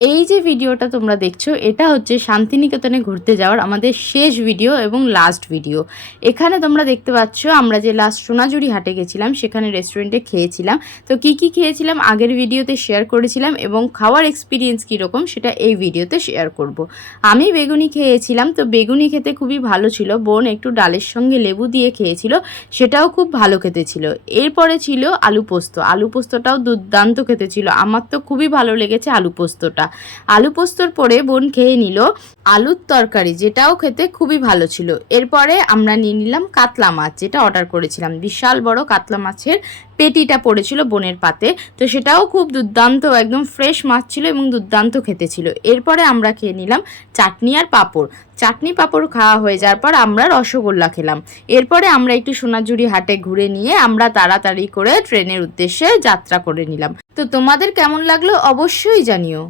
এই যে ভিডিওটা তোমরা দেখছো এটা হচ্ছে শান্তিনিকেতনে ঘুরতে যাওয়ার আমাদের শেষ ভিডিও এবং লাস্ট ভিডিও। এখানে তোমরা দেখতে পাচ্ছ আমরা যে লাস্ট সোনাঝুরি হাটে গেছিলাম সেখানে রেস্টুরেন্টে খেয়েছিলাম। তো কি কি খেয়েছিলাম আগের ভিডিওতে শেয়ার করেছিলাম এবং খাওয়ার এক্সপিরিয়েন্স কীরকম সেটা এই ভিডিওতে শেয়ার করব। আমি বেগুনি খেয়েছিলাম, তো বেগুনি খেতে খুবই ভালো ছিল। বোন একটু ডালের সঙ্গে লেবু দিয়ে খেয়েছিল, সেটাও খুব ভালো খেতে ছিল। এরপরে ছিল আলু পোস্ত, আলু পোস্তটাও দুর্দান্ত খেতে ছিল। আমার তো খুবই ভালো লেগেছে আলু পোস্তটা। আলু পোস্তর পরে বোন খেয়ে নিল আলুর তরকারি, যেটাও খেতে খুবই ভালো ছিল। এরপরে আমরা নিয়ে নিলাম কাতলা মাছ, যেটা অর্ডার করেছিলাম। বিশাল বড় কাতলা মাছের পেটিটা পড়েছিল বোনের পাতে, তো সেটাও খুব দুর্দান্ত, একদম ফ্রেশ মাছ ছিল এবং দুর্দান্ত খেতে ছিল। এরপরে আমরা খেয়ে নিলাম চাটনি আর পাঁপড়। চাটনি পাঁপড় খাওয়া হয়ে যাওয়ার পর আমরা রসগোল্লা খেলাম। এরপরে আমরা একটু সোনাঝুরি হাটে ঘুরে নিয়ে আমরা তাড়াতাড়ি করে ট্রেনের উদ্দেশ্যে যাত্রা করে নিলাম। তো তোমাদের কেমন লাগলো অবশ্যই জানিও।